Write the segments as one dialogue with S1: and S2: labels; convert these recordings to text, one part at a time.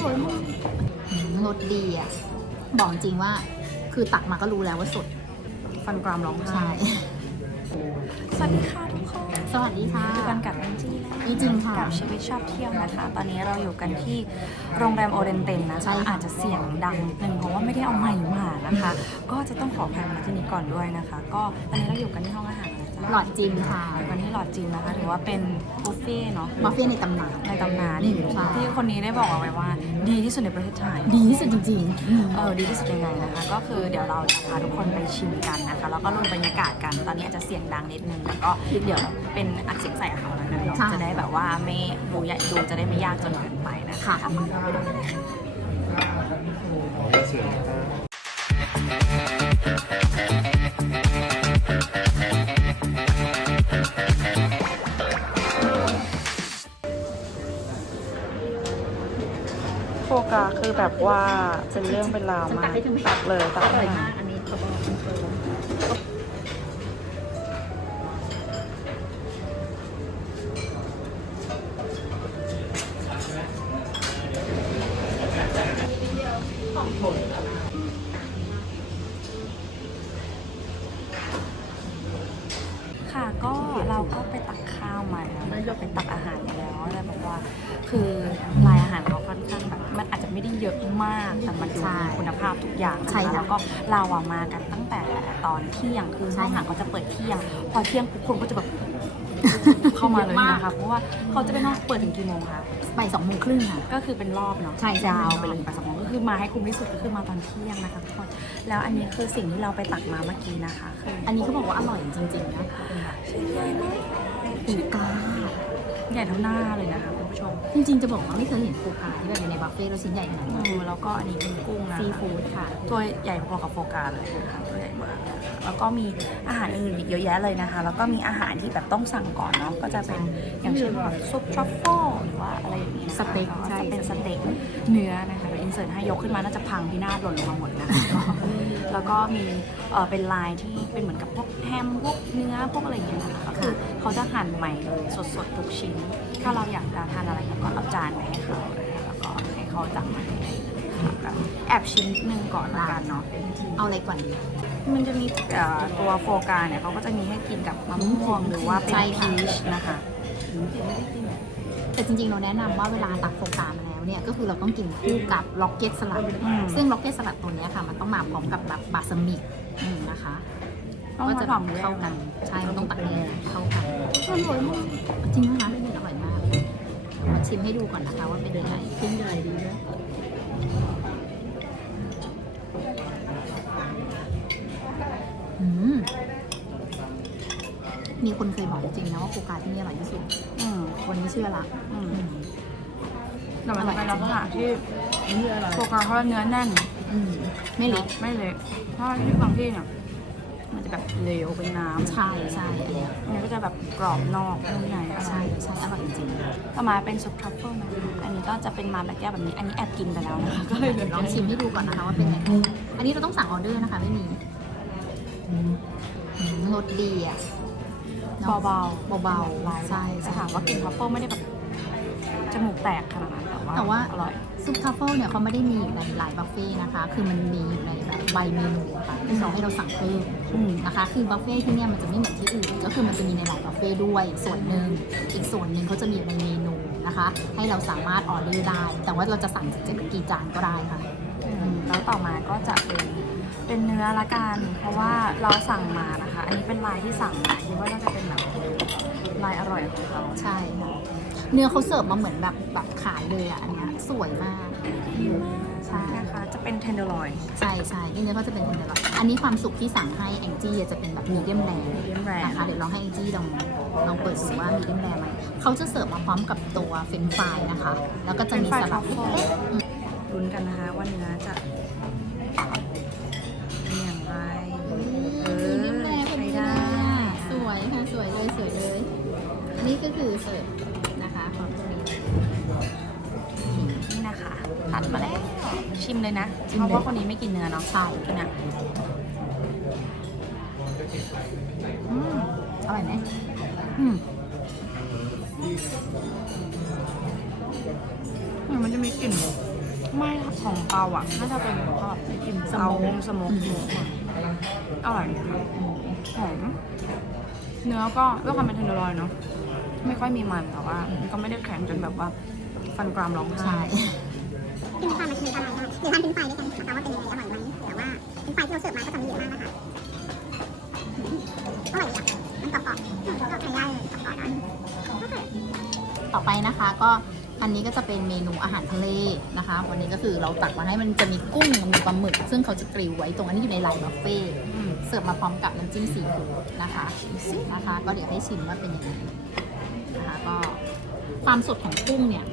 S1: ร่อยมากอืมรสดีอะ บอกจริงว่า คือตักมาก็รู้แล้วว่าสด
S2: ฟันกรามร้องไห้
S1: ใช่
S2: สวัสดีค่ะทุกคน
S1: สวัสดีค่ะ
S2: อยู่กันกับแองจี้และ
S1: นี่จริงค่ะ
S2: กับชีวิตชอบเที่ยวนะคะ ตอนนี้เราอยู่กันที่โรงแรมโอเรนเตนนะ
S1: ใช่
S2: คะ
S1: ค่ะ
S2: อาจจะเสียงดังนิดนึงเพราะว่าไม่ได้เอาใหม่มานะคะ ก็จะต้องขออภัยมาณที่นี้ก่อนด้วยนะคะ ก็ตอนนี้เราอยู่กันที่ห้องอาหารนะจ๊ะ
S1: หลอดจิมค่ะ
S2: อยู่กันที่หลอดจินนะคะถือว่าเป็นบุฟเฟ่ต์เนาะ
S1: มาเฟ่ในตำนาน
S2: ในตำนาน
S1: ใช่
S2: ที่คนนี้ได้บอกเอาไว้ว่า ดีที่สุดในประเทศไทย
S1: ดีที่สุดจริงๆอืม
S2: เออดีที่สุดยังไงนะคะ ก็คือเดี๋ยวเราจะพาทุกคนไปชิมกันนะคะแล้วก็ลุ้นบรรยากาศกันตอนนี้อาจจะเสียงดังนิดนึงแล้วก็เดี๋ยวเป็นอัดเสียงใส่เขาแล้วกันเนาะ
S1: ใช่
S2: จะได้แบบว่าไม่ดูยากดูจะได้ไม่ยากจนเกินไปนะคะ
S1: ค่ะ
S2: โฟกาคือแบบว่าเป็นเรื่องเป็นราวมากตักเลยตักเลย
S1: กอันนี้เขาบอก
S2: ค่ะก็เราก็ไปตักข้าวมาแล้วไปตักอาหารมาแล้วแล้วแบบว่าคือ เยอะมาก แต่มันดู
S1: ใช่
S2: มีคุณภาพทุกอย่างนะ
S1: ใช่
S2: คะ
S1: ค่ะ
S2: แล้วก็เราอะมากันตั้งแต่ตอนเที่ยงคือ
S1: ใช่
S2: ห้องอา
S1: ค่ะ
S2: หารเขาจะเปิดเที่ยง พอเที่ยงปุ๊บคนก็จะแบบเข้ามาเลยนะคะเพราะว่าเขาจะเป็นห้องเปิดถึงกี่โมงคะ
S1: ไปสองโมงครึ่งค่ะ
S2: ก็คือเป็นรอบเนาะ
S1: ใช่ใช่
S2: ยาวไปเลยไปสองโมงก็คือมาให้คุ้มที่สุดก็คือมาตอนเที่ยงนะคะทุกคนแล้วอันนี้คือสิ่งที่เราไปตักมาเมื่อกี้นะคะคือ
S1: อันนี้เขาบอกว่าอร่อยจริงๆนะ
S2: ชิ้นใหญ่มาก
S1: ปูกา
S2: ใหญ่เท่าหน้าเลยนะคะคุณผู้ ชม
S1: จริงๆจะบอกว่าไม่เคยเห็นปูกาที่แบบอยู่ในบัฟเฟ่ต์แล้วชิ้นใหญ่ขนาด
S2: อื
S1: นี้
S2: มแล้วก็อันนี้เป็นกุ้งนะคะ
S1: ซีฟู้ดค่ะ
S2: ตัวใหญ่พอกับโฟกาเลยนะคะตัวใหญ่มากนะคะแล้วก็มีอาหารอื่นอีกเยอะแยะเลยนะคะ แล้วก็มีอาหารที่แบบต้องสั่งก่อนเนาะก็จะเป็นอย่างเช่นแบบซุปทรัฟเฟิลหรือว่าอะไรอย่างนี้นะคะ
S1: สเต็ก
S2: ก็
S1: ใช่
S2: จะเป็นสเต็กเนื้อนะคะเดี๋ยวอินเสิร์ตให้ยกขึ้นมาน่าจะพังพินาศหล่นลงมาหมดนะคะ แล้วก็มีเออเป็นลายที่เป็นเหมือนกับพวกแฮมพวกเนื้อพวกอะไรอย่างเงี้ยนะคะก็คือเขาจะหั่นใหม่เลยสดๆทุกชิ้น ถ้าเราอยากจะทานอะไรเราก็เอาจานไปให้เขานะคะแล้วก็ให้เขาจับมาให้นะคะแบบแอบชิมนิดนึงก่อนละกันเนาะ
S1: เอาอะไรก่อนดี
S2: มันจะมีเอ่อตัวโฟกาเนี่ยเขาก็จะมีให้กินกับมะม่วงหรือว่าเป็น
S1: ใช่ค่ะ
S2: พีชนะคะ
S1: แต่จริงๆ เราแนะนำว่าเวลาตักโฟกามาแล้วเนี่ย ก็คือเราต้องกินคู่กับล็อกเก็ตสลัด
S2: อืม
S1: ซึ่งล็อกเก็ตสลัดตัวเนี้ยค่ะ มันต้องมาพร้อมกับแบบบาสมิกอืมนะคะ
S2: ต้อง
S1: ก็
S2: มา
S1: จะ
S2: ทำ
S1: เข้ากัน ใช่มันต้องตักแยกเข้ากันอร่อยมากจริงนะคะอร่อยมาก มาชิมให้ดูก่อนนะคะว่าเป็นยังไงชิ้นใหญ่ดีด้วยอืมมีคนเคยบอกจริงๆนะว่าโฟกาที่นี่อร่อยที่สุด
S2: อืม
S1: วันนี้เชื่อละ
S2: อืม
S1: อืม
S2: แต่มันจะเป็นลักษณะที่โฟกาเขาเนื้อแน่น
S1: อืมไม่เล็ก
S2: ไม่เละเพราะที่บางที่เนี่ย มันจะแบบเหลวเป็นน้ำ
S1: ใช่ใช่อันเนี้ย
S2: อันนี้ก็จะแบบกรอบนอกนุ่มในอร่
S1: ใช่
S2: อย
S1: ใช่อร่อยจริง
S2: ต่อมาเป็นซุปทรัฟเฟิลนะคะอันนี้ก็จะเป็นมาแบบแก้วแบบนี้อันนี้แอบกินไปแล้วนะคะก็เลย
S1: ๆเดี๋ยวลองชิมให้ดูก่อนนะคะว่าเป็นไงอันนี้เราต้องสั่งออเดอร์นะคะไม่มีอืมรสดีอะ
S2: เบา
S1: เบา
S2: ๆ
S1: เบาๆ
S2: ลาย
S1: ใช่
S2: จะ
S1: ใช่
S2: ถามว่ากินทรัฟเฟิลไม่ได้แบบจมูกแตกขนาดนั้นแต่ว่า
S1: แต่ว่า
S2: อร่อย
S1: ซุปทัฟเฟิลเนี่ยเขาไม่ได้มีอยู่ในหลายบัฟเฟ่ต์นะคะ คือมันมีอยู่ในแบบใบเมนูค่ะที่เราให้เราสั่งเพิ่ม
S2: อืม
S1: นะคะ คือบัฟเฟ่ต์ที่เนี่ยมันจะไม่เหมือนที่อื่น ก็คือมันจะมีในหลายบัฟเฟ่ต์ด้วยส่วนหนึ่งอีกส่วนหนึ่งเขาจะมีอยู่ในเมนูนะคะ ให้เราสามารถออเดอร์ได้ แต่ว่าเราจะสั่งจะกี่จานก็ได้ค่ะ
S2: อืมแล้วต่อมาก็จะเป็นเป็นเนื้อละกัน เพราะว่าเราสั่งมานะคะ อันนี้เป็นลายที่สั่งมาคิดว่าน่าจะเป็นแบบลายอร่อยของเขา
S1: ใช่ค่ะ เนื้อเขาเสิร์ฟมาเหมือนแบบแบบขายเลยอะอันเนี้ยสวยมาก ใช่
S2: นะคะ จะเป็นเทนเดอร์ลอย
S1: ใช่ใช่นี่เนื้อก็จะเป็นเทนเดอร์ลอยอันนี้ความสุกที่สั่งให้แองจี้จะเป็นแบบมีเดียมแร
S2: medium rare
S1: นะคะเดี๋ยวลองให้แองจี้ลองลองเปิดดูว่ามีเดียมแรไหมเขาจะเสิร์ฟมาพร้อมกับตัวเฟรนช์ฟรายนะคะ แล้วก็จะมีสลัด
S2: เป็นไฟ
S1: เล็ก
S2: truffle
S1: ๆอืม
S2: ลุ้นกันนะคะว่าเนื้อจะ ชิมเลยนะ
S1: ชิม
S2: เพ
S1: เลย
S2: ราะว่าคนนี้ไม่กินเนื้อเนาะ
S1: ใช่
S2: กินอะ
S1: อืมอร่อยไหม
S2: อืมอืมมันจะมีกลิ่นไม่ของเปาอะน่าจะเป็นทอดอิ่มเตาสโมกหมูอะอร่อยค่ะหอมเนื้อก็ด้วยความเป็นเทนเดอร์ลอยน์เนาะไม่ค่อยมีมันแต่ว่ามันก็ไม่ได้แข็งจนแบบว่าฟันกรามร้องไห้
S1: ใช่
S3: คือมีความมันคือมีควา มหรือทานเป็นไฟด้วยกันถามว่าเป็นยังไงอร่อยไหมแต่ว่าเป็นไฟที่เราเสิร์ฟมาก็จะมีเยอะมากนะคะอร่อยอะมันกรอบๆก็ใช้ได้เลยกรอบๆนะก็คือ
S1: ต่อไปนะคะก็อันนี้ก็จะเป็นเมนูอาหารทะเลนะคะ วันนี้ก็คือเราตักมาให้มันจะมีกุ้งมีปลาหมึก ซึ่งเขาจะกริวไว้ตรงอันนี้อยู่ในไลน์บุฟเฟ่เสิร์ฟมาพร้อมกับน้ำจิ้มซีฟู้ดนะคะนะคะ ก็เดี๋ยวให้ชิมว่าเป็นยังไงนะคะก็ความสดของกุ้งเนี่ย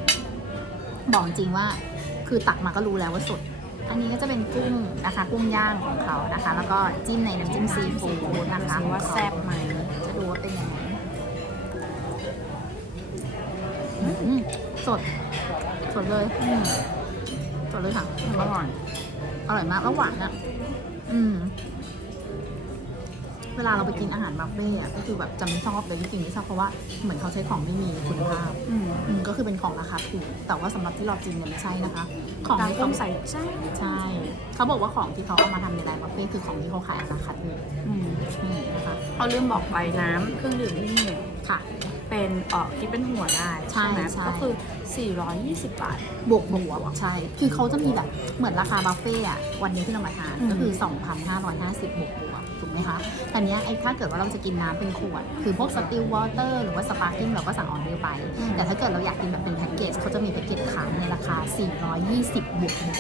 S1: บอกจริงว่า คือตักมาก็รู้แล้วว่าสด อันนี้ก็จะเป็นกุ้งนะคะ กุ้งย่างของเขานะคะ แล้วก็จิ้มในน้ำจิ้มซีฟู้ดนะคะ
S2: ว่าแซ่บไหม
S1: จะดูว่าเป็นยังไงสด สดเลยสดเลยค่ะ
S2: อร่อย
S1: อร่อยมากแล้วหวานอะ อืม เวลาเราไปกินอาหารบุฟเฟ่ต์อะก็คือแบบจะไม่ชอบเลยที่จริงไม่ชอบเพราะว่าเหมือนเขาใช้ของไม่มีคุณภาพ
S2: อืม
S1: อืมก็คือเป็นของราคาถูก แต่ว่าสำหรับที่เรากินเนี่ยไม่ใช่นะคะ ของ
S2: การ
S1: ที่
S2: ต้
S1: เขา
S2: มใส่ใจ
S1: ใช่ เขาบอกว่าของที่เขาเอามาทำในร้านบุฟเฟ่ต์คือของที่เขาขายราคาถูก
S2: อืม
S1: อืมนะคะ
S2: เขาลืมบอกไปน้ำเครื่องดื่มที่นี่
S1: ค่ะ
S2: เป็นเออคิดเป็นหัวได้
S1: ใช่
S2: ไหม
S1: ใช่
S2: ก็คือ 420 บาท
S1: บวกบวกใช่ คือเขาจะมีแบบเหมือนราคาบุฟเฟ่ต์อะวันนี้ที่เรามาทาน
S2: อืม
S1: ก็คือ 2,550 บวกบวกถูกไหมคะแต่เนี้ยไอ้ถ้าเกิดว่าเราจะกินน้ำเป็นขวด คือพวกสติลวอเตอร์หรือว่าสปาร์กิ้งเราก็สั่งออเดอร์ไป แต่ถ้าเกิดเราอยากกินแบบเป็นแพ็กเกจเขาจะมีแพ็กเกจขายในราคา 420 บวกบวก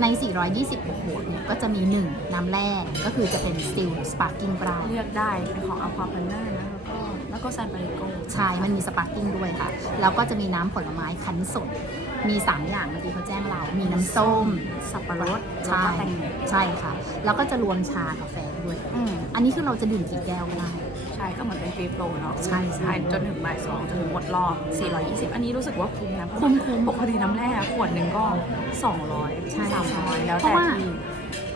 S1: ใน 420 บวกบวกเนี่ยก็จะมี 1 น้ำแร่ก็คือจะเป็นสติลสปาร์กิ้งก็ได้
S2: เลือกได้เป็นของอควาพันน่านะแล้ว ก็แล้วก็ซานปาริโก
S1: ใช่ มันมีสปาร์กิ้งด้วยค่ะ แล้วก็จะมีน้ำผลไม้คั้นสด มี 3 อย่างเมื่อกี้เขาแจ้งเรา มีน้ำส้ม
S2: สับปะรด
S1: ใช่
S2: แล้วก็แตงโม
S1: ใช่ค่ะ แล้วก็จะรวมชากาแฟด้วย
S2: อืม
S1: อันนี้คือเราจะดื่มกี่แก้วก็ได้
S2: ใช่ก็เหมือนเป็นฟรีโฟลว์เนาะ
S1: ใช่ใช่
S2: จนถึงบ่ายสองจนถึงหมดรอบ 420 อันนี้รู้สึกว่าคุ้มนะ
S1: คุ้มคุ้ม
S2: ปกติน้ำแร่ขวดหนึ่งก็ 200
S1: ใช่ใช่
S2: 300 แล้ว
S1: เพ
S2: แต่
S1: ราะว่า
S2: ที่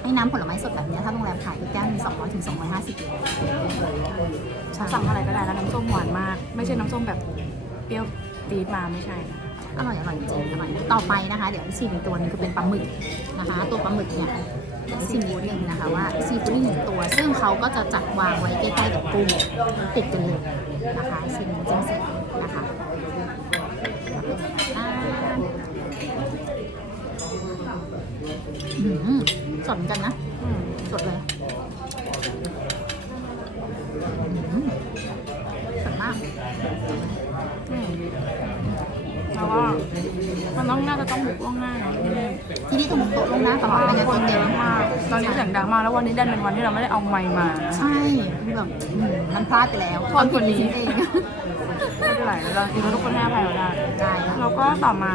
S1: ไอ้น้ำผลไม้สดแบบเนี้ยถ้าโรงแรมขายคือแก้วมี200ถึง250เลยใช่
S2: สั่งอะไรก็ได้แล้วน้ำส้มหวานมาก ไม่ใช่น้ำส้มแบบเปรี้ยวตีดมาไม่ใช่นะ
S1: อร่อยอร่อยจริงๆอร่อยต่อไปนะคะ เดี๋ยวชิมอีกตัวหนึงคือเป็นปลาหมึกนะคะ ตัวปลาหมึกเนี่ยเดี๋ยวชิมนิดนึงนะคะว่าซีฟู้ดนี่หนึ่งตัว ซึ่งเขาก็จะจัดวางไว้ใกล้ๆกับกุ้งติดกันเลยนะคะชิมน้ำจิ้มซีฟู้ดนะคะอ่าอืม สดเหมือนกันนะ
S2: อืม
S1: สดเลยอืมสดมาก
S2: อืมแล้วก็มันต้องน่าจะต้องบุกล่วงหน้าเนอะที่นี่
S1: ที่นี่ต้องบุกโต๊ะลงนะแต่ว่า
S2: เพ
S1: ไม่
S2: ราะ
S1: งั้น
S2: ค
S1: คนน
S2: เย
S1: เย
S2: อะ
S1: อะ
S2: มากตอนนี้เสียงดังมากแล้ววันนี้ดันเป็นวันที่เราไม่ได้เอาไมค์มา
S1: ใช่คือแบบอืมมันพลาดไปแล้ว
S2: โทษคนนี้
S1: ผิดเอง
S2: ไม่เป็นไรเราคิดว่าทุกคนให้อภัยเราได้
S1: ได้ค่ะ
S2: แล้วก็ต่อมา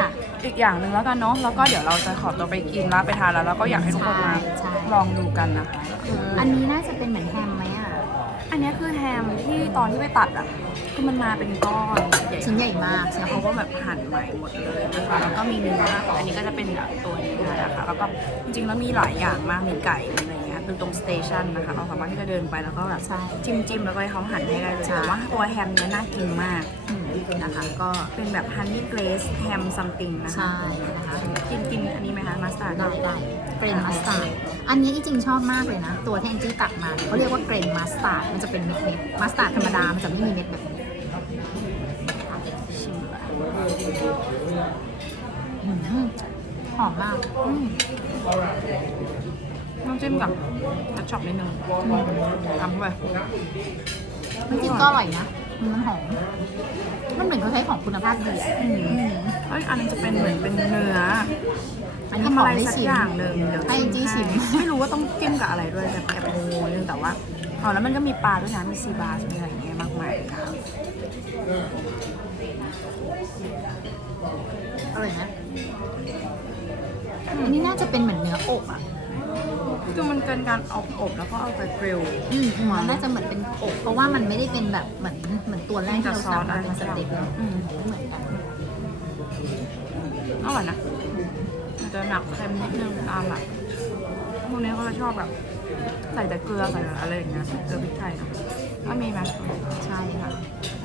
S1: ค่ะ
S2: อีกอย่างหนึ่งแล้วกันเนาะแล้วก็เดี๋ยวเราจะขอตัวไปกินแล้วไปทานแล้วแล้วก็อยากให้ทุกคนมา
S1: ใช่
S2: ลองดูกันนะคะคือ
S1: อันนี้น่าจะเป็นเหมือนแฮมไหมอะ
S2: อันเนี้ยคือแฮมที่ตอนที่ไปตัดอะคือมันมาเป็นก้อนใหญ่
S1: ชิ้นใหญ่มากใช่ไหม
S2: เขาก็แบบหั่นใหม่หมดเลยนะคะแล้วก็มีเนื้ออันนี้ก็จะเป็นแบบตัวนี้นะคะแล้วก็จริงๆแล้วมีหลายอย่างมากมีไก่มีอะไร เงี้ยคือตรงสเตชันนะคะเราสามารถที่จะเดินไปแล้วก็แบบ
S1: ใช่
S2: จิ้มจิ้มๆแล้วก็ให้เขาหั่นให้ได้เลย
S1: ใช่
S2: แต่ว่าตัวแฮมเนี้ยน่ากินมาก
S1: อืมนะคะ ก็
S2: เป็นแบบฮันนี่เกรสแฮมซัมติงนะคะ
S1: ใช่นะคะ
S2: กินกินอันนี้ไหมคะมัสตาร์ด
S1: ได้ได้เกรนมัสตาร์ดอันนี้จริงๆชอบมากเลยนะ ตัวที่แองจี้ตักมาเนี่ยเขาเรียกว่าเกรนมัสตาร์ดมันจะเป็นเม็ดเม็ดมัสตาร์ดธรรมดา มันจะไม่มีเม็ดแบบนี้
S2: ชิมไป
S1: อืมหอมมาก
S2: อืม น้ำจิ้มกับกระชอบนิดนึงทำเข้าไป
S1: น้ำจิ้มก็อร่อยนะมันหอมมันเหมือนเขาใช้ของคุณภาพดีอะ
S2: อืมเอ้ยอันนี้จะเป็นเหมือนเป็นเนื้อ
S1: อันนี้
S2: ทำ
S1: ขอ
S2: อะไร
S1: ไม่
S2: สัก
S1: ชิม
S2: อย่างหนึ่งเดี๋ยว
S1: ให้จี้ชิม
S2: ให้ไม่รู้ว่าต้องจิ้มกับอะไรด้วยแต่แอบงงๆนึงแต่ว่าอ๋อแล้วมันก็มีปลาด้วยนะมีซีบาสมีอะไรอย่างเงี้ยมากมายค่ะ
S1: อร่อยนะอันนี้น่าจะเป็นเหมือนเนื้ออกอะ
S2: คือมันเกินการเอาอบแล้วก็เอาไปกริล
S1: อืมอืมมันน่าจะเหมือนเป็นอกเพราะว่ามันไม่ได้เป็นแบบเหมือนเหมือนตัวแรกที่เราสั่งมาเป็นสเต็ปเลย
S2: อืม
S1: ไม่เหมือนกัน
S2: อร่อยนะ มันจะหนักเค็มนิดนึงตามแบบพวกนี้เขาจะชอบแบบ ใส่แต่เกลือใส่อะไรอย่างเงี้ยเกลือพริกไทยนะ ก็มีแมช
S1: ใช่ค่ะ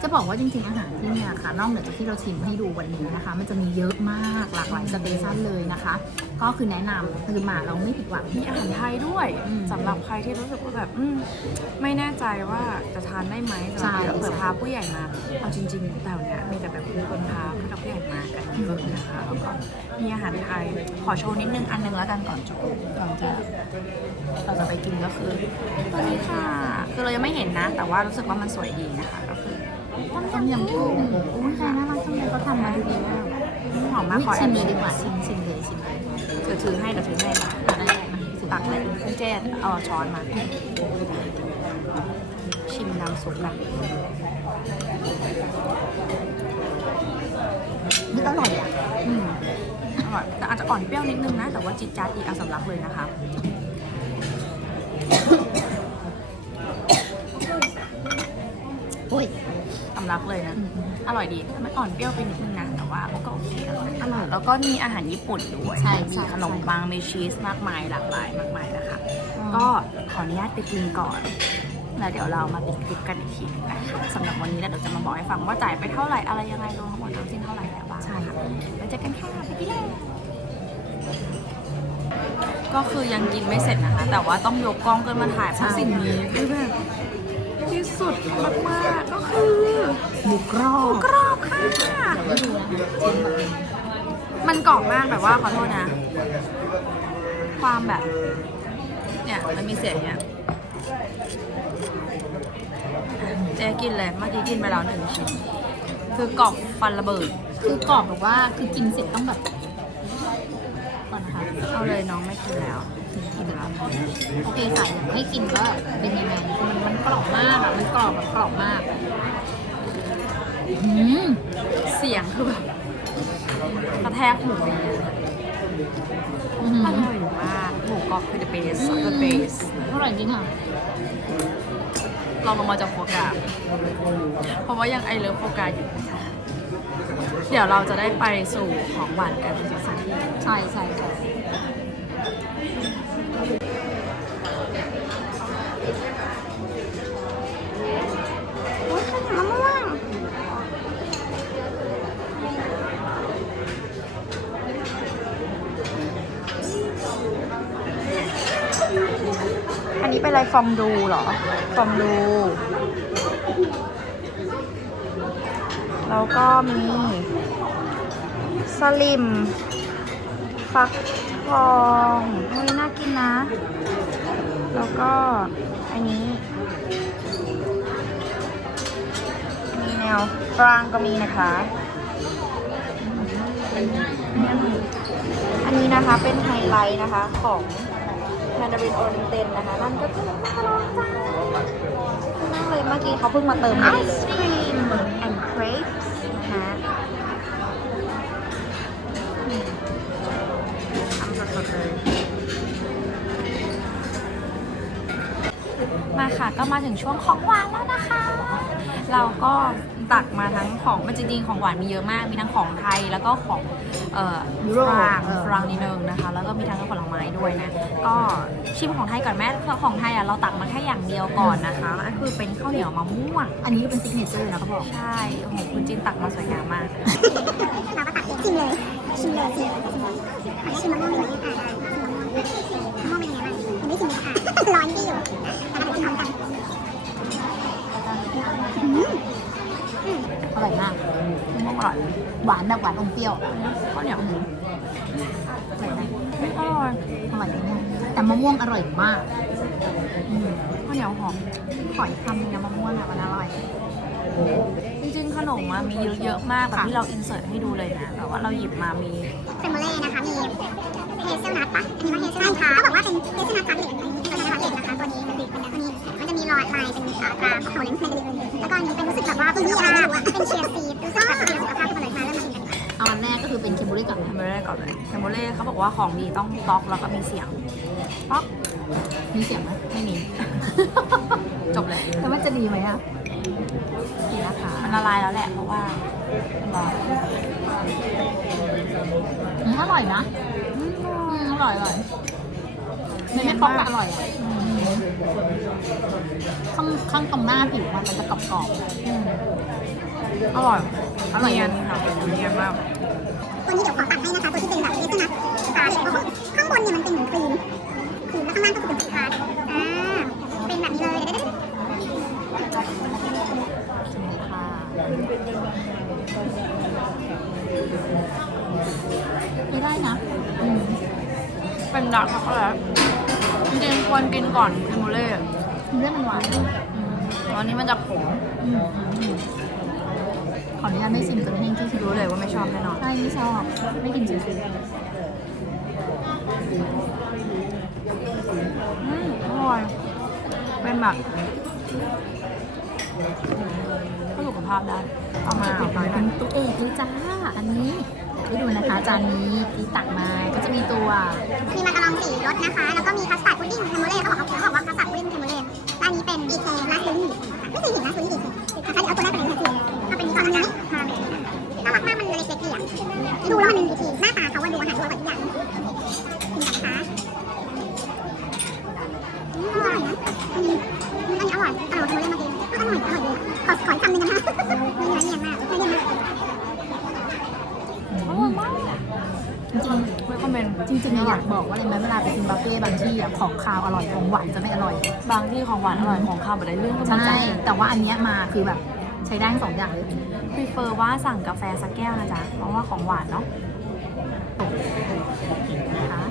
S1: จะบอกว่าจริงๆ อาหารที่เนี่ยค่ะนอกเหนือจากที่เราชิมให้ดูวันนี้นะคะ มันจะมีเยอะมากหลากหลายสเตชันเลยนะคะ ก็คือแนะนำคือมาเราไม่ผิดหวัง
S2: มีอาหารไทยด้วย
S1: อืม
S2: สำหรับใครที่รู้สึกว่าแบบอืมไม่แน่ใจว่าจะทานได้ไหมสำหรับ
S1: ใช่
S2: เผื่อพาผู้ใหญ่มาเอาจริงๆแถวเนี้ยมีแต่แบบมีคนพาผู้ใหญ่มากันเยอะนะคะแล้วก็มีอาหารไทยขอโชว์นิดนึงอันนึงแล้วกันก่อนจบก่อนจะเราจะไปกินก็คือตัวนี้ค่ะ คือเรายังไม่เห็นนะแต่ว่าว่ารู้สึกว่ามันสวยดีนะคะก็คือ
S1: ต้มยำกุ้งอุ้ยใครน่ารักจังเลยเขาทำมาดูดีมาก
S2: หอมมากขอ
S1: ชิมเลยดีกว่าชิมชิมเลยชิมเลย
S2: เดี๋ยวถือให้เดี๋ยวถือให้ค่ะ
S1: ได้ได้มา
S2: ตักเลยคุณเจนเอาช้อนมา ชิมน้ำซุปกัน
S1: นี่อร่อยอะ
S2: อืมอร่อยแต่อาจจะอ่อนเปรี้ยวนิดนึงนะ แต่ว่าจิ๊ดจ๊าดีเอาสำลักเลยนะคะ สำลักเลยนะ
S1: อืม
S2: อร่อยดี มันอ่อนเปรี้ยวไปนิดนึงนะ แต่ว่าก็โอเคอร่อย
S1: อร่อย
S2: แล้วก็มีอาหารญี่ปุ่นด้วย
S1: ใช่
S2: มี
S1: ใช่
S2: ขนมปังมีชีสมากมายหลากหลายมากมายนะคะก็ขออนุญาตไปกินก่อน แล้วเดี๋ยวเรามาปิดคลิปกันอีกทีหนึงนะคะสำหรับวันนี้แล้วเดี๋ยวจะมาบอกให้ฟังว่าจ่ายไปเท่าไหร่อะไรยังไงรวมทั้งหมดทั้งสิ้นเท่าไหร่แล้วบ้าง
S1: ใช่ค่ะ
S2: แล้วเจอกันค่ะไปกินเลยก็คือยังกินไม่เสร็จนะคะ แต่ว่าต้องยกกล้องขึ้นมาถ่ายเพราะสิ่งนี้คือแบบ ที่สุดมากๆก็คือ
S1: หมูกรอบ
S2: กรอบค่ะ
S1: มัน
S2: กรอบมากแบบว่าขอโทษนะ ความแบบ เนี่ยมันมีเสียงเนี้ยเจ๊กินเลยเมื่อกี้กินไปแล้วหนึ่งชิ้นคือกรอบฟันระเบิด
S1: คือกรอบแบบว่าคือกินเสร็จต้องแบบ
S2: เอาเลยน้องไม่กินแล้ว
S1: กินแล้วโอเคค่ะอยากให้กินก็เป็นยังไงคือมันมันกรอบมากอะมันกรอบแบบกรอบมากอืม
S2: เสียงคือแบบกระแทกหูเลย
S1: อื้อหื
S2: อ
S1: อ
S2: ร่อยมากหมูกรอบคือ the base of the base
S1: อร่อยจริงค่ะ
S2: ลองลงมาจากโฟกาเพราะว่ายังไอเลิฟโฟกาอยู่นะคะเดี๋ยวเราจะได้ไปสู่ของหวานกันสักที
S1: ใช่ใช่ใช่
S3: มะม่วง
S2: อันนี้เป็นอะไรฟอมดูเหรอ ฟอมดู แล้วก็มี สลิม ฟัก ทองเฮ้ยน่ากินนะ แล้วก็อันนี้ มีแนวฟรางก็มีนะคะอันนี้นะคะเป็นไฮไลท์นะคะของแมนดารินโอริเตนนะคะ นั่นก็คือมาลองจ้านั่งเลยเมื่อกี้เขาเพิ่งมาเติม
S3: ไอศครีม and crepes
S2: มาค่ะ ก็มาถึงช่วงของหวานแล้วนะคะ เราก็ตักมาทั้งของมันจริงๆของหวานมีเยอะมาก มีทั้งของไทยแล้วก็ของเอ่อ
S1: ยุโรป
S2: ฝรั่ง
S1: เออ
S2: ฝรั่งนิดนึงนะคะ แล้วก็มีทั้งผลไม้ด้วยนะ ก็ชิมของไทยก่อนแม่เพราะของไทยอะเราตักมาแค่อย่างเดียวก่อนนะคะก็คือเป็นข้าวเหนียวมะม่วง
S1: อันนี้ก็เป็นซิกเนเจอร์นะเขาบอก
S2: ใช่โอ้โหคุณจินตักมาสวยงามมาก
S3: เราก็ตักชิมเลยชิมเลยชิมเลยขอชิมมะม่วงเลยอ่าได้มะม่วงเป็นยังไงบ้างยังไม่ชิมเลยค่ะร้อนที่อยู่
S1: หวานแบบหวานอมเปรี้ยว
S2: ข้าวเหนียว
S1: อืมอร่อยไหม
S2: อร่อย
S1: อร่อยมากแต่มะม่วงอร่อยมากอืม
S2: ข้าวเหนียวหอม
S1: ขออีกคำหนึงนะมะม่วงอะมันอร่อย
S2: จริงๆขนมอะมีเยอะๆมากแบบที่เราอินเสิร์ตให้ดูเลยนะแต่ว่าเราหยิบมามี
S3: เฟรมโมเล่นะคะ มีเฮเซลนัทปะอันนี้ว่าเฮเซลนัทค่ะเขาบอกว่าเป็นเฮเซลนัทคัทเล็กอันนี้เป็นคัทเล็กนะคะตัวนี้มันเป็นตัวนี้มันจะมีลายลายเป็นตราของเขาเล้งในเดือนแล้วก็อันนี้เป็นรู้สึกแบบว่าเป็นอะไรไม่รู้อะเป็นเชียร์ซี
S1: คือเป็นเคมบุรีกับ
S2: แฮมเบอร์เล่ก่อนเลยแฮมเบอร์เล่เขาบอกว่าของดีต้องต๊อกแล้วก็มีเสียงต๊อก
S1: มีเสียงไหม
S2: ไม่มี จบเลย
S1: แล้วมันจะดีไหมอะดีนะคะ
S2: มันละลายแล้วแหละเพราะว่ามันร้อน
S1: อืมอร่อยนะอืมอร่อยอร่อยไม่ไม่ป๊อกแต่อร่อยอะอืมข้างข้างตรงหน้าผิวมันมันจะกรอบๆ
S2: อืมอร่อย
S1: อร่อย
S2: เนียนค่ะเนียนมาก
S3: ตัวนี้เดี๋ยวขอตัดให้นะคะ ตัวที่เป็นแบบเลสนะสตาร์เลยเพราะว่าข้างบนเนี่ยมันเป็นเหมือนครีมครีมแล้วข้างล่างก็คือเป็นสีคาอ่า เป็นแบบนี้เลยเดี๋ยว
S1: ชิมเลยค่ะไม่ได้นะ
S2: เป็นดาร์กช็อกโกแลตจริงๆควรกินก่อนครีมโมเล่
S1: เรื่องมันหวานอืม
S2: ตอนนี้มันจะขม
S1: ขออนุญาตไม่ชิมจนแห้งที่ชิม
S2: รู้เลยว่าไม่ชอบแน่นอน
S1: ใช่ไม่ชอบไม่กินชิม
S2: อืมอร่อย เป็นแบบเพื่อสุขภาพได้เอามา
S1: เก็บ
S2: เอา
S1: ไว้
S2: ไป
S1: เป็นตัวเอกเลยจ้า อันนี้ให้ดูนะคะ จานนี้ที่ตักมาก็จะมีตัว
S3: มีมาการองสีรสนะคะ แล้วก็มีคัสตาร์ดพุดดิ้งเทมโมเล่เขาบอกเขาบอกว่าคัสตา
S2: บางที่ของหวานอร่อยของข้าวแบบได้เรื่องก็มี
S1: ใช่
S2: ใจ
S1: แต่ว่าอันเนี้ยมาคือแบบใช้ได้ทั้งสองอย่างเลย
S2: พรีเฟอร์ว่าสั่งกาแฟสักแก้วนะจ๊ะเพราะว่าของหวานเนาะ
S1: นะคะ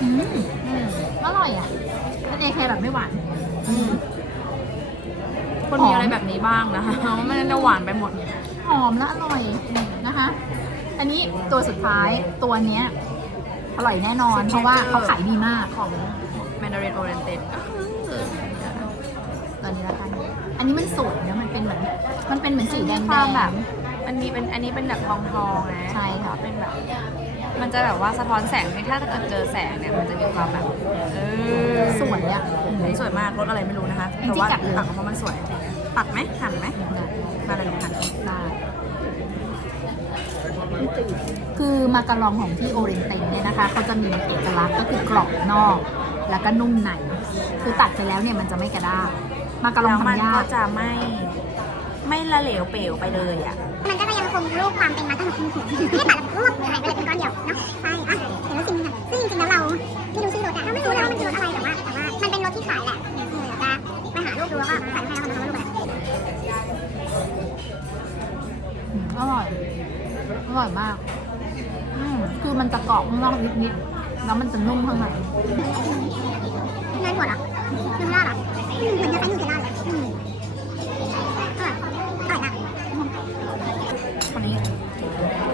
S1: อืมอืมอร่อยอะเป็นเอแคแบบไม่หวาน
S2: อืมคนมีอะไรแบบนี้บ้างนะคะไม่ได้หวานไปหมด
S1: หอมและอร่อยนะคะ อันนี้ตัวสุดท้ายตัวเนี้ย อร่อยแน่นอน เพราะว่าเขาขายดีมาก
S2: ของแมนดารินโอเรนเต็ดก็คือ
S1: ตัวนี้ละกันอันนี้มันสวยนะมันเป็นเหมือนมันเป็นเหมือนสีแดง
S2: ความ
S1: ๆ
S2: แบบอันนี้เป็นอันนี้เป็นแบบทองทองๆนะ
S1: ใช่ค่ะ
S2: เป็นแบบ มันจะแบบว่าสะท้อนแสงถ้าเกิดเจอแสงเนี่ยมันจะมีความแบบเออ
S1: สวยอะ
S2: อันนี้สวยมากรสอะไรไม่รู้นะคะ
S1: จริงๆ
S2: แต่ว่า
S1: กัดเลย
S2: ตักเพราะมันสวยตัดไหมหั่นไหมมาเลยหนูหั่น
S1: ได้ คือมาการองของที่โอเรนเตนเนี่ยนะคะเขาจะมีเอกลักษณ์ก็คือกรอบนอก แล้วก็นุ่มในคือตัดไปแล้วเนี่ยมันจะไม่กระด้างมาการอง
S2: แล้วมัน
S1: ทำยา
S2: ก็
S1: ก
S2: จะไม่ไม่ละเหลวเปลวไปเลยอะ
S3: มันก็ยังคงรูปความเป็นมัตต์ของคุณไม่ตัดรวบหายไปเลยเป็นก้อนเดียวเนาะใช่อะเดี๋ยวเราชิมกันซึ่งจริงๆแล้วเราไม่รู้ชื่อรสอะเราไม่รู้นะว่ามันคือรสอะไรแต่ว่าแต่ว่ามันเป็นรสที่ขายแหละเออจะไปหารูปดูแล้วก็ใส่ให้เราทำรูปแบบ
S1: อืมอร่อย อร่อยมาก อืมคือมันจะกรอบข้างนอกนิดๆแล้วมันจะนุ่มข้างใน
S3: เนื้อถั่วเหรอเนื้อราดเหรออืมเหมือนเนื้อไส้หนูจะราดเลยอืมอร่อยอร่อยนะ
S2: คนนี้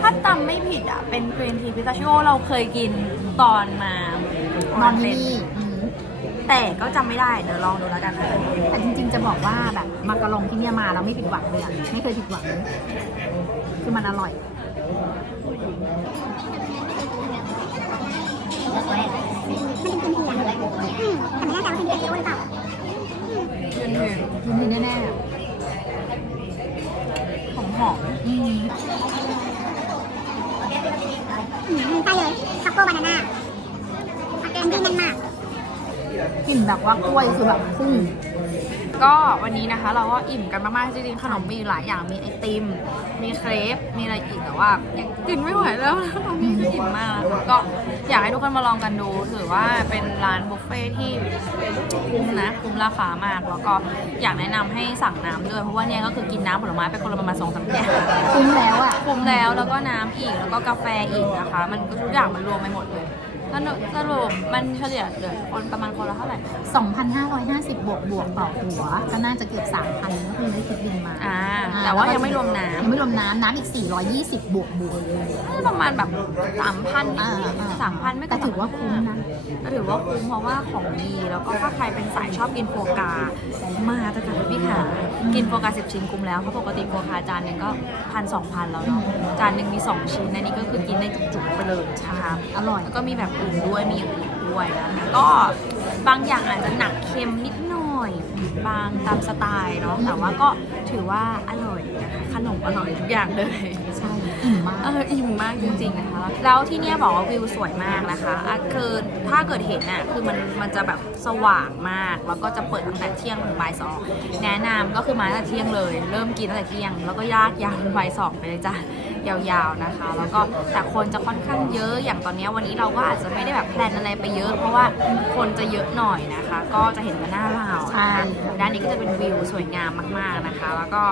S2: ถ้าจำไม่ผิดอะ เป็นครีมทีพิซซาชิโอเราเคยกินตอนมาน
S1: อนที่นี่อืม
S2: แต่ก็จำไม่ได้ เดี๋ยวลองดูแล้วกันนะคะ
S1: แต่จริงๆจะบอกว่าแบบมาการองที่เนี่ยมาเราไม่ผิดหวังเลยอะไม่เคยผิดหวังเลยคือมันอร่อย
S3: มัน เป็นเทียมอืมแต่ไม่แน่ใจว่าเป็นเดือเปล่า
S2: ยืนยืน
S1: ยินดีแน่
S2: หอมหอม
S1: อืม
S3: ใช่เลยช็อกโกบานาน่าเต็มที่แน่นมาก
S1: กลิ่นแบบว่ากล้วยคือแบบพุ่ง
S2: ก็วันนี้นะคะ เราก็อิ่มกันมากๆจริงๆขนมมีหลายอย่างมีไอติม มีเครปมีอะไรอีกแต่ว่ายังกินไม่ไหวแล้วนะตอนนี้คืออิ่มมากแล้วก็อยากให้ทุกคนมาลองกันดูถือว่าเป็นร้านบุฟเฟ่ที่คุ้มนะคุ้มราคามาก แล้วก็อยากแนะนำให้สั่งน้ำด้วยเพราะว่าเนี่ยก็คือกินน้ำผลไม้ไปคนละประมาณสองสามแก้ว
S1: คุ้มแล้วอะ
S2: คุ้มแล้วแล้วก็น้ำอีกแล้วก็กาแฟอีกนะคะ มันทุกอย่างมันรวมไปหมดเลย สรุปสรุปมันเฉลี่ยเหลือคนประมาณคนละเท่าไหร่
S1: 2,550 บวกบวกต่อหัว ก็น่าจะเกือบ3,000ก็คือได้คิดบินมา
S2: อ่า
S1: อ่
S2: แต่ว่ายังไม่รวมน้ำ
S1: ยังไม่รวมน้ำน้ำอีก 420 บวกบวก
S2: น่าจะประมาณแบบสามพัน
S1: อ่าอ่า
S2: สามพันไม่
S1: แต่ถือว่าคุ้มนะ
S2: ก็ ถือว่าคุ้มเพราะว่าของดีแล้วก็ถ้าใครเป็นสายชอบกินโฟกา มาแต่ค่ะพี่ค่ะ กินโฟกาสิบชิ้นคุ้มแล้วเพราะปกติโฟกาจานหนึ่งก็พันสองพันแล้วเนาะจานหนึ่งมีสองชิ้นอันนี้ก็คือกินได้จุกๆไปเลยนะคะ
S1: อร่อย
S2: แล้วก็มีแบบอื่นด้วยมีอย่างอื่นด้วยนะคะก็บางอย่างอาจจะหนักเค็มนิดหน่อย บางตามสไตล์เนาะแต่ว่าก็ถือว่าอร่อยนะคะขนมอร่อยทุกอย่างเลย
S1: อิ่มมาก
S2: อะออิ่มมากจริงๆนะคะ แล้วที่เนี่ยบอกว่าวิวสวยมากนะคะอะคือถ้าเกิดเห็นน่ะคือมันมันจะแบบสว่างมาก แล้วก็จะเปิดตั้งแต่เที่ยงถึงบ่ายสองแนะนำก็คือมาตั้งแต่เที่ยงเลย เริ่มกินตั้งแต่เที่ยง แล้วก็ยากยาวถึงบ่ายสองไปเลยจ้ะ ยาวๆนะคะ แล้วก็แต่คนจะค่อนข้างเยอะอย่างตอนเนี้ยวันนี้เราก็อาจจะไม่ได้แบบแพลนอะไรไปเยอะ เพราะว่าคนจะเยอะหน่อยนะคะ ก็จะเห็นกันหน้าเรา
S1: ใช่
S2: นะคะด้านนี้ก็จะเป็นวิวสวยงามมากๆนะคะ แล้วก็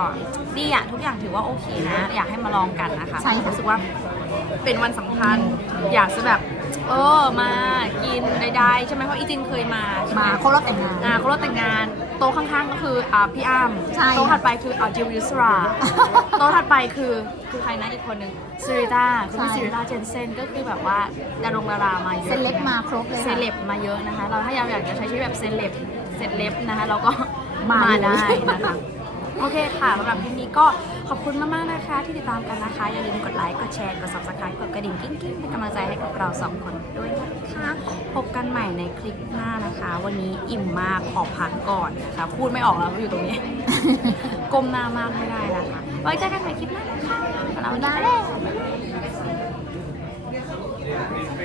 S2: ดีอะทุกอย่างถือว่าโอเคนะ อยากให้มาลองกันนะคะ
S1: ใช่ค่ะ
S2: รู้สึกว่าเป็นวันสำคัญอยากจะแบบ เออมากินใดๆใช่ไหมเพราะอีจินเคยมาใช่ไห
S1: มาครบรอบแต่งงาน
S2: อ่าเขารถแต่งงาน โต๊ะข้างๆก็คืออ่าพี่อ้ำ
S1: ใช่
S2: โต๊ะถัดไปคืออ่าจิวยุสราโต๊ะถัดไปคือคือใครนะอีกคนนึงซิริต้าคือพี่
S1: ใช่
S2: ซิริต้าเจนเซนก็คือแบบว่าดารงดารามาเยอะ
S1: เซเลบมาครบเลย
S2: เซ
S1: ค่ะ
S2: เลบมาเยอะนะคะ เราถ้าเราอยากจะใช้ชีวิตแบบเซเลบเซเลบนะคะ เราก็
S1: มา
S2: มา
S1: เลย
S2: ได้นะคะ โอเคค่ะสำหรับคลิปนี้ ก็ขอบคุณมากๆนะคะที่ติดตามกันนะคะ อย่าลืมกดไลค์ กดแชร์ กด subscribe กดกระดิ่งกิ้งๆเป็นกำลังใจให้กับเราสองคนด้วยนะคะพบกันใหม่ในคลิปหน้านะคะ วันนี้อิ่มมากขอพักก่อนนะคะพูดไม่ออกแล้วอยู่ตรงนี้กลมหน้ามากไม่ได้นะคะไว้เจอกันใหม่คลิปหน้านะคะสรัไปแล้ว Yeah.